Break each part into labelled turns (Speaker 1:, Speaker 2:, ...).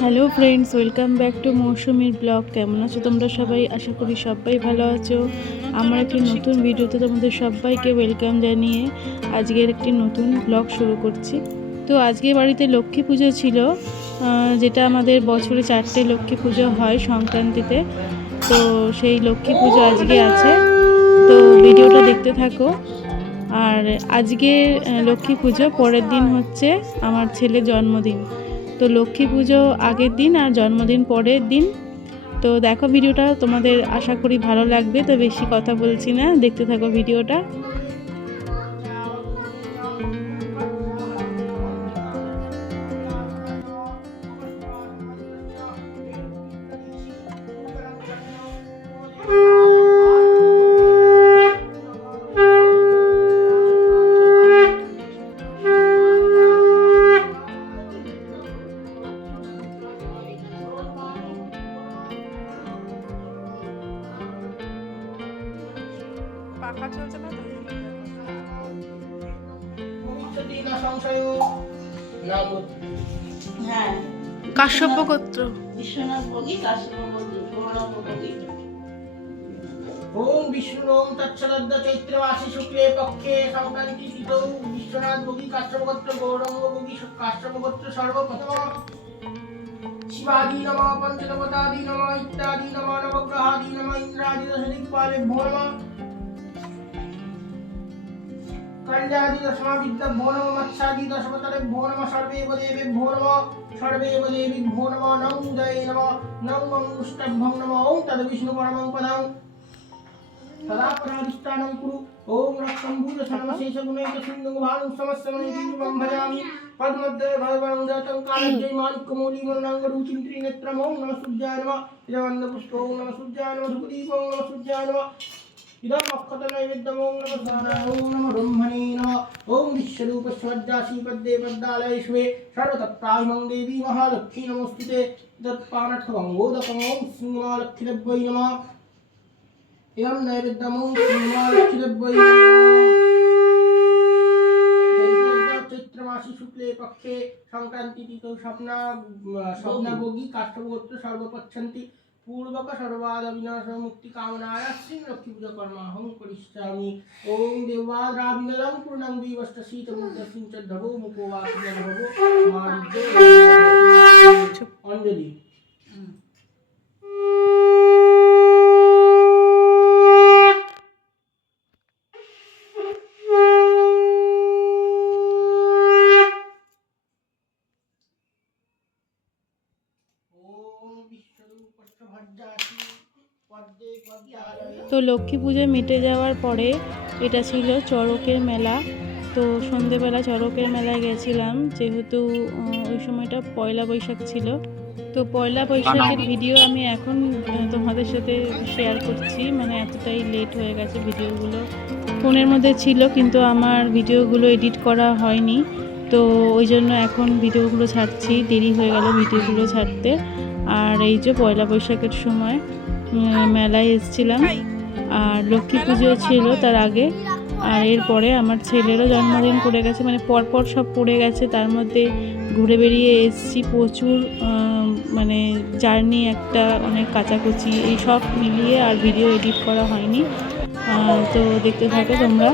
Speaker 1: Hello friends welcome back to মৌসুমীর blog কেমন আছো তোমরা সবাই? আশা করি সবাই ভালো আছো। আমার একটি নতুন ভিডিওতে তোমাদের সবাইকে ওয়েলকাম জানিয়ে আজকের একটি নতুন ব্লগ শুরু করছি। তো আজকে বাড়িতে লক্ষ্মী পুজো ছিল যেটা আমাদের বছরে চারটে লক্ষ্মী পুজো হয় সংক্রান্তিতে। তো সেই লক্ষ্মী পুজো আজকে আছে। তো ভিডিওটা দেখতে থাকো। আর আজকে লক্ষ্মী পুজো, পরের দিন হচ্ছে আমার ছেলে জন্মদিন। তো লক্ষ্মী পুজো আগের দিন আর জন্মদিন পরের দিন। তো দেখো ভিডিওটা, তোমাদের আশা করি ভালো লাগবে, তো বেশি কথা বলছি না। দেখতে থাকো ভিডিওটা।
Speaker 2: হ্যাঁ।
Speaker 1: কাশ্যপ গোত্র।
Speaker 2: বিশ্বনাথ ভোগী কাশ্যপ ভোগী গৌরব ভোগী
Speaker 3: ওম বিষ্ণু ওম তৎসদদ্দ চৈত্রমাসে শুক্লে পক্ষে সংক্রান্তি তিথৌ বিশ্বনাথ ভোগী কাশ্যপগোত্র গৌরঙ্গ ভোগী কাশ্যপগোত্র সর্বপ্রথম। শিবাদি নম পঞ্চদেবতাদি নম ইত্যাদি নম নবগ্রহাদি নম ইন্দ্রাদি দশদিক্পালেভ্যো নম কল্যাদি দশমাবিদ্যভ্যো নম মৎস্যাদি দশপতলেভ্যো নম সর্বেব দেবেভ্যো নম সর্বেব দেবিভ্যো নম নং উদয়ে নম নং মঙ্গুষ্টভ্যং নম ওম তদ বিষ্ণু পরমং পদং সদা পরাধিষ্ঠাनं কুরু ওম রক্ষম্ভূত সর্বশেষগুণৈক সিন্ধু ভানুং সমস্তমনিদিবং ভজামি পদ্মদ্বয়ে ভগবান দত্तं কালজ্জয় মাণিক্যমৌলিমনাঙ্গরুচিं ত্রিনেত্রম ওম নমঃ সূর্যায় নমঃ ইদমন্দপুষ্প ওম নমঃ সূর্যায় নমঃ ধূপদীপ ওম নমঃ সূর্যায় নমঃ ইদম অক্ষত নৈবেদ্যম ওম নমঃ সদায় ওম নমঃ ব্রহ্মণে নমঃ ওম বিশ্বরূপস্বজ্জাসি পদ্মে পদ্মালয়েষ্বে সর্বতত্রাহিমং দেবী মহালক্ষ্মী নমস্তুতে তৎপানর্থকং মোদকং ওম সিংহমালক্ষ্মীদেব্যৈ নমঃ এরম নৈবেদ্যমং সিংহমালক্ষ্মীদেব্যৈ চৈত্র শুক্লে পক্ষে সংক্রান্তি তিথৌ স্বপ্না স্বপ্নাভোগী কাষ্ঠগোত্র সর্বপচ্ছন্তি पूर्वक सर्वाद अविनाश मुक्ति कामनाय श्री लक्ष्मी पूजा कर्मा हम करिष्यामि। ओम देवाद राम देवाद्राविनदं पूर्णं दिवस्त शीत मुक्तसिं च धवो मुको वासि भवो मारिद्यो
Speaker 1: अंजलि লক্ষ্মী পুজো মিটে যাওয়ার পরে এটা ছিল চড়কের মেলা। তো সন্ধেবেলা চড়কের মেলায় গেছিলাম যেহেতু ওই সময়টা পয়লা বৈশাখ ছিল। তো পয়লা বৈশাখের ভিডিও আমি এখন তোমাদের সাথে শেয়ার করছি। মানে এতটাই লেট হয়ে গেছে ভিডিওগুলো। ফোনের মধ্যে ছিল কিন্তু আমার ভিডিওগুলো এডিট করা হয়নি। তো ওই জন্য এখন ভিডিওগুলো ছাড়ছি। দেরি হয়ে গেল ভিডিওগুলো ছাড়তে। আর এই যে পয়লা বৈশাখের সময় মেলায় এসেছিলাম। আর লক্ষ্মী পুজো ছিল তার আগে। আর এরপরে আমার ছেলেরও জন্মদিন পড়ে গেছে মানে পরপর সব পড়ে গেছে। তার মধ্যে ঘুরে বেরিয়ে এসেছি প্রচুর মানে জার্নি, একটা অনেক কাচাকুচি, এই সব মিলিয়ে আর ভিডিও এডিট করা হয়নি। তো দেখতে থাকো তোমরা।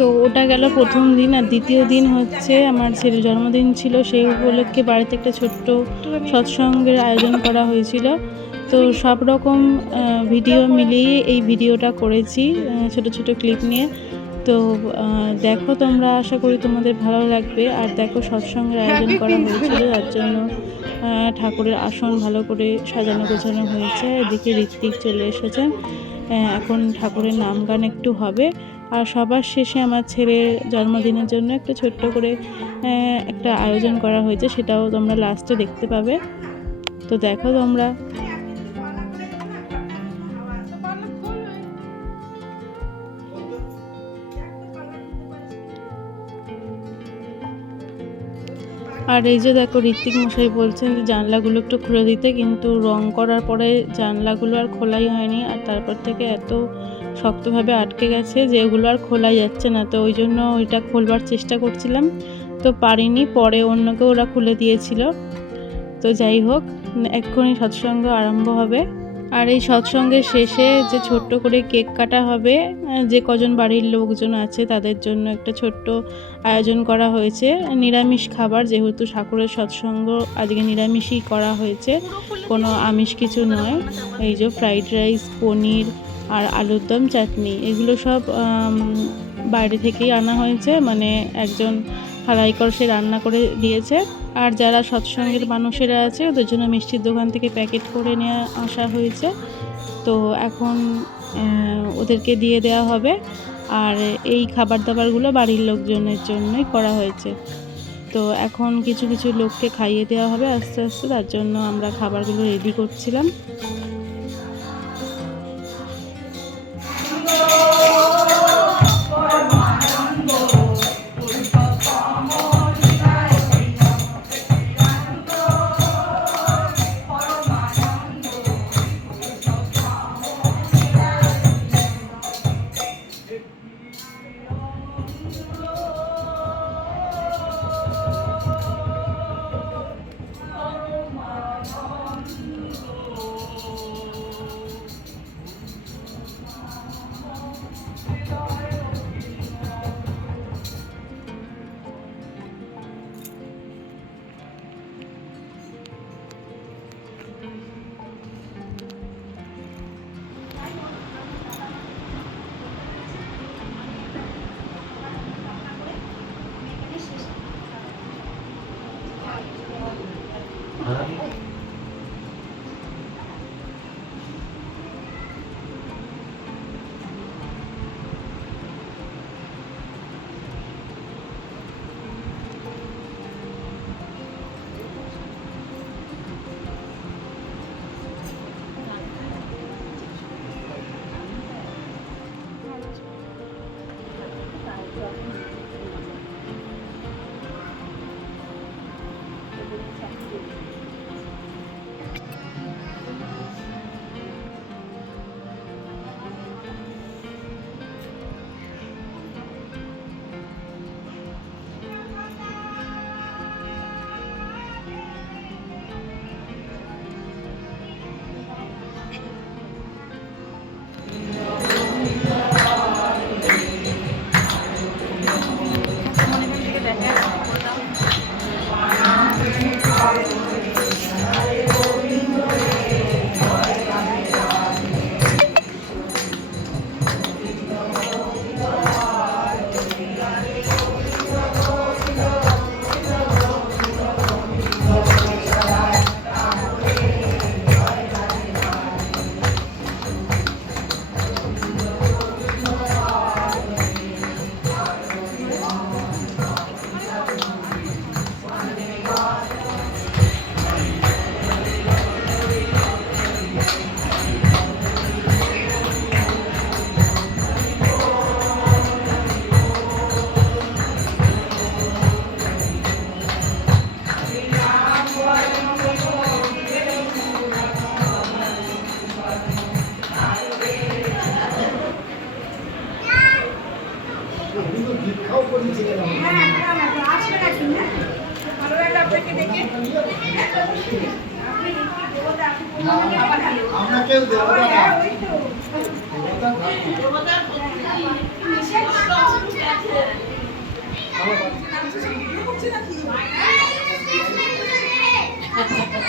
Speaker 1: তো ওটা গেল প্রথম দিন আর দ্বিতীয় দিন হচ্ছে আমার ছেলের জন্মদিন ছিল সেই উপলক্ষে বাড়িতে একটা ছোট্ট সৎসঙ্গের আয়োজন করা হয়েছিল। তো সব রকম ভিডিও মিলিয়ে এই ভিডিওটা করেছি ছোট ছোট ক্লিপ নিয়ে। তো দেখো তোমরা আশা করি তোমাদের ভালো লাগবে। আর দেখো সৎসঙ্গের আয়োজন করা হয়েছিল যার জন্য ঠাকুরের আসন ভালো করে সাজানো গোছানো হয়েছে। এদিকে ঋত্বিক চলে এসেছেন আহ, এখন ঠাকুরের নাম গান একটু হবে। আর সবার শেষে আমার ছেলের জন্মদিনের জন্য একটা ছোট্ট করে একটা আয়োজন করা হয়েছে, সেটাও তোমরা লাস্টে দেখতে পাবে। তো দেখো তোমরা। আর এই যে দেখো ঋত্বিক মশাই বলছেন যে জানলাগুলো একটু খুলে দিতে, কিন্তু রং করার পরে জানলাগুলো আর খোলাই হয়নি, আর তারপর থেকে এত শক্তভাবে আটকে গেছে যে ওগুলো আর খোলাই যাচ্ছে না। তো ওই জন্য ওইটা খোলবার চেষ্টা করছিলাম। তো পারিনি, পরে অন্যকে ওরা খুলে দিয়েছিল। তো যাই হোক, এক্ষুনি সৎসঙ্গ আরম্ভ হবে। আর এই সৎসঙ্গের শেষে যে ছোট্ট করে কেক কাটা হবে, যে কজন বাড়ির লোকজন আছে তাদের জন্য একটা ছোট্ট আয়োজন করা হয়েছে। নিরামিষ খাবার, যেহেতু ঠাকুরের সৎসঙ্গ আজকে নিরামিষই করা হয়েছে, কোনো আমিষ কিছু নয়। এই যে ফ্রাইড রাইস, পনির আর আলুর দম, চাটনি, এগুলো সব বাইরে থেকেই আনা হয়েছে। মানে একজন হারাইকর সে রান্না করে দিয়েছে। আর যারা সৎসঙ্গের মানুষেরা আছে, ওদের জন্য মিষ্টির দোকান থেকে প্যাকেট করে নিয়ে আসা হয়েছে। তো এখন ওদেরকে দিয়ে দেওয়া হবে। আর এই খাবার দাবারগুলো বাড়ির লোকজনের জন্যই করা হয়েছে। তো এখন কিছু কিছু লোককে খাইয়ে দেওয়া হবে আস্তে আস্তে। তার জন্য আমরা খাবারগুলো রেডি করছিলাম।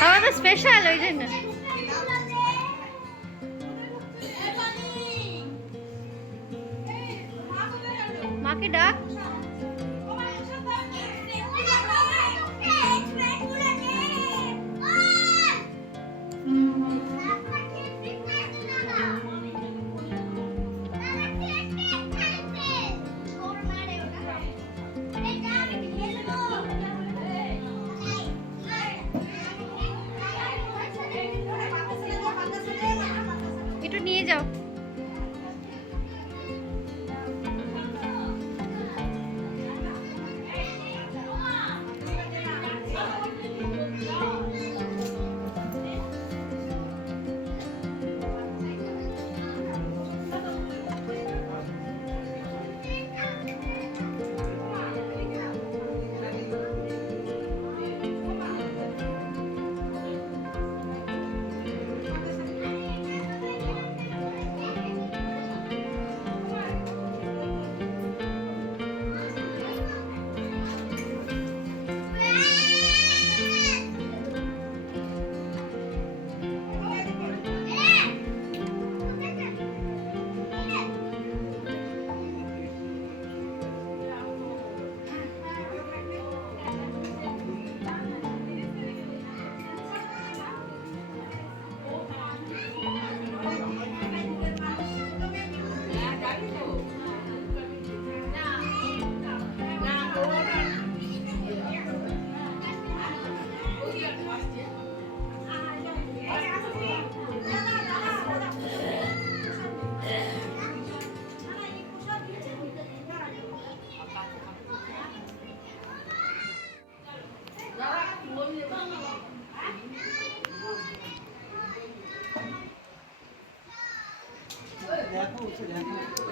Speaker 4: আমাদের স্পেশাল ওই জন্য।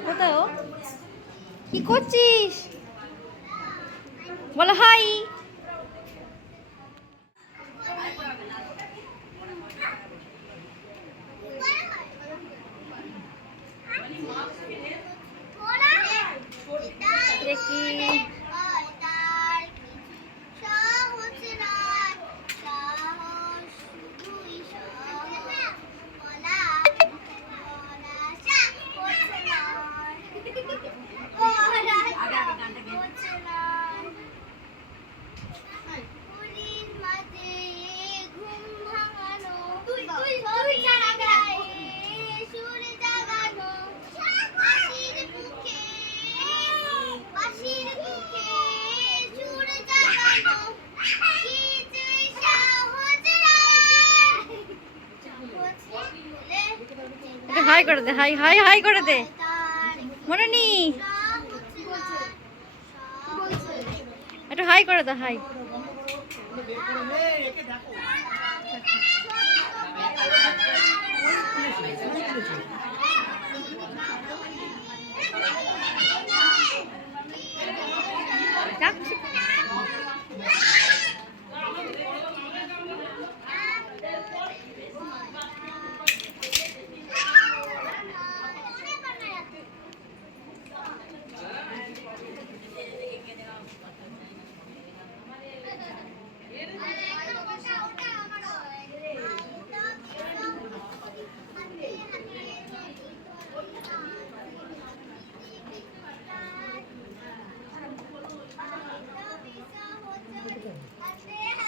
Speaker 4: কোথায় ও কি করছিস বলো হাই হাই করে দে, হাই হাই হাই করে দে। মনে নি একটু হাই করে দে, হাই। ডাকছি।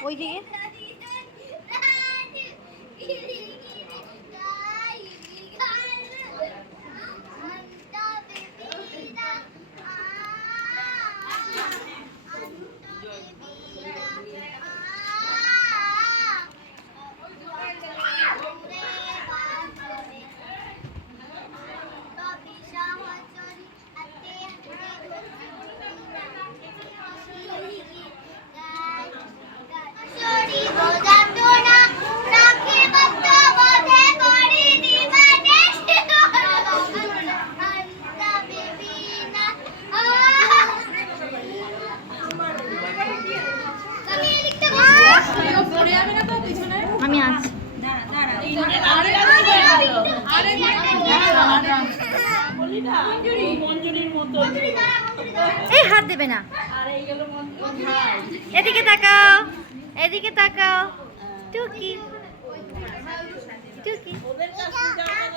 Speaker 4: ওইদিকে আমি আছি এই হাত দেবে না এদিকে তাকাও এদিকে তাকাও টুকি টুকি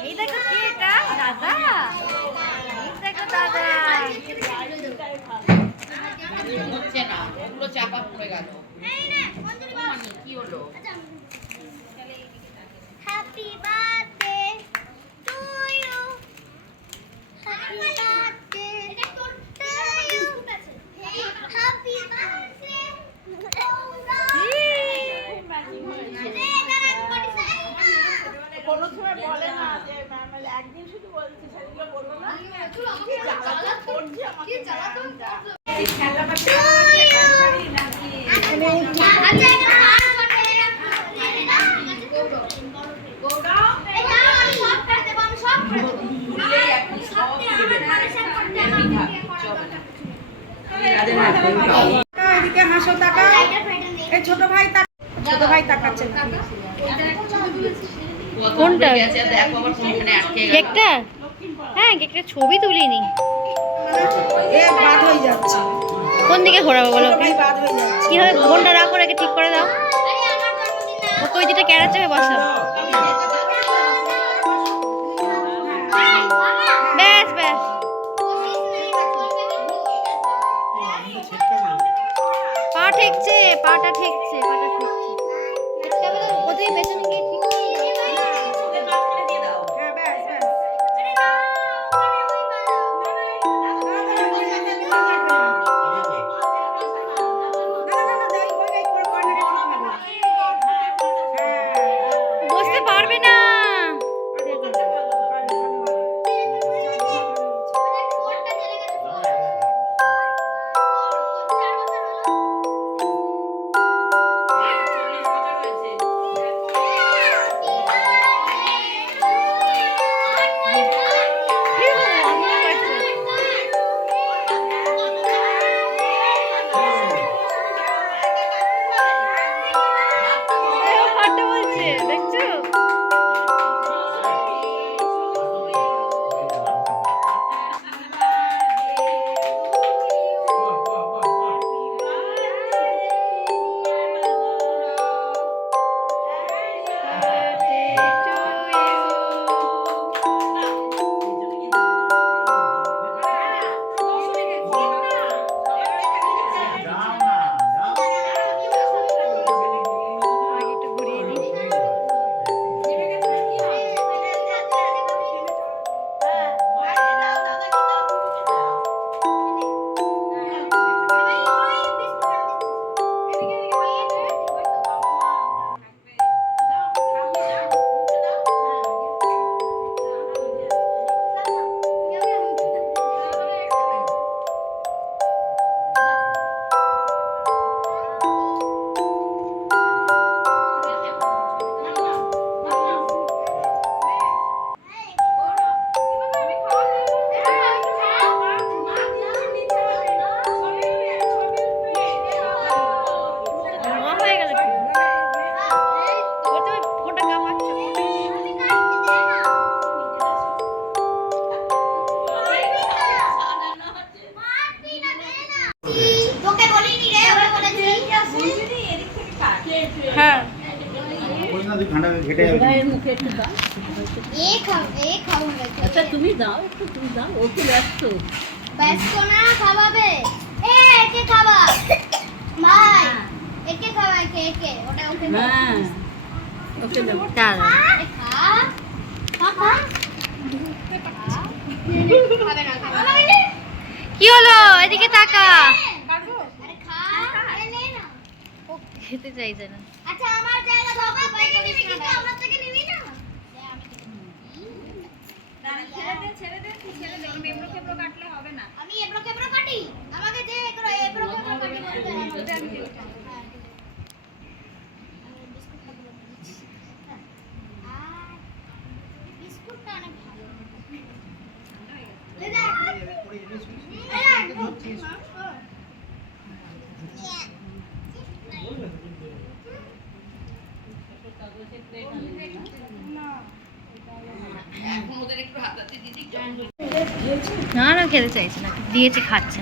Speaker 4: এই দেখো কে এটা দাদা এই দেখো দাদা
Speaker 2: হচ্ছে না পুরো চাপা পড়ে গেল কি হলো
Speaker 5: Happy birthday to you. Happy birthday to you. Happy birthday.
Speaker 2: কোনো সময় বলে না যে ম্যাম একদিন শুধু বলছে সেগুলো বলব না কি জ্বালাতন করছে আমাকে ম্যামটা। ভুললেই এখন সব ফিরে যাবে।
Speaker 6: এদিকে হাসো তাকাও। এই ছোট ভাই ছোট ভাই তাকাচ্ছে না।
Speaker 1: কোনটা? কেকটা? হ্যাঁ কেকটা ছবি তুলিনি।
Speaker 6: হয়ে
Speaker 1: কোন দিকে ঘোরাবো বলো? ওকে
Speaker 6: ভাই বাদ
Speaker 1: কি হবে ফোনটা রাখো রেখে ঠিক করে দাও? ওকে ওই যেটা ক্যারার চাপে বসাও। ঠেকছে পাটা ঠেকছে
Speaker 7: ঠান্ডা ঘেটে যাবে
Speaker 2: ভাইয়ের মুখে একটু দাও
Speaker 5: এ খাও এ খাব
Speaker 2: আচ্ছা তুমি দাও একটু তুমি দাও ও তো ব্যস্ত
Speaker 5: ব্যস্ত না খাওয়াবে এ একে খাওয়া ভাই একে খাওয়া একে একে ওটা ওকে দাও।
Speaker 2: হ্যাঁ ওকে দাও
Speaker 4: দাদা
Speaker 5: আরে খা খা খা খাবে না খাবে না
Speaker 4: কি হলো এদিকে তাকা
Speaker 5: আরে খা আরে নে না
Speaker 4: ও খেতে চাইছে না
Speaker 5: আচ্ছা আমার জায়গা বাবা থেকে নিবি কিন্তু আমার থেকে নিবি না আমি এবড়ো খেবড়ো কাটি? আমাকে যে এগুলো এবড়ো খেবড়ো কাটি বলতে হয় আমাকে আমি দেবো। হ্যাঁ। আর বিস্কুটটা অনেক ভালো দাদা,
Speaker 4: না না খেতে চাইছে না দিয়েছে খাচ্ছে।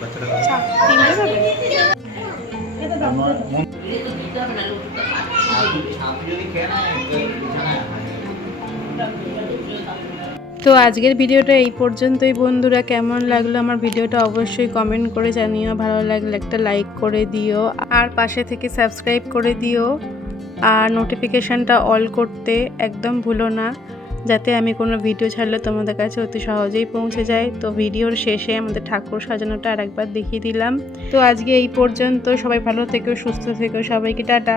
Speaker 7: বাচ্চাটা
Speaker 1: তো আজকের ভিডিওটা এই পর্যন্তই বন্ধুরা। কেমন লাগল আমার ভিডিওটা অবশ্যই কমেন্ট করে জানিও। ভালো লাগলে একটা লাইক করে দিও। আর পাশে থেকে সাবস্ক্রাইব করে দিও। আর নোটিফিকেশানটা অল করতে একদম ভুলো না। যাতে আমি কোনো ভিডিও ছাড়লে তোমাদের কাছে অতি সহজেই পৌঁছে যায়। তো ভিডিওর শেষে আমাদের ঠাকুর সাজানোটা আরেকবার দেখিয়ে দিলাম। তো আজকে এই পর্যন্ত সবাই ভালো থেকো, সুস্থ থেকো, সবাইকে টাটা।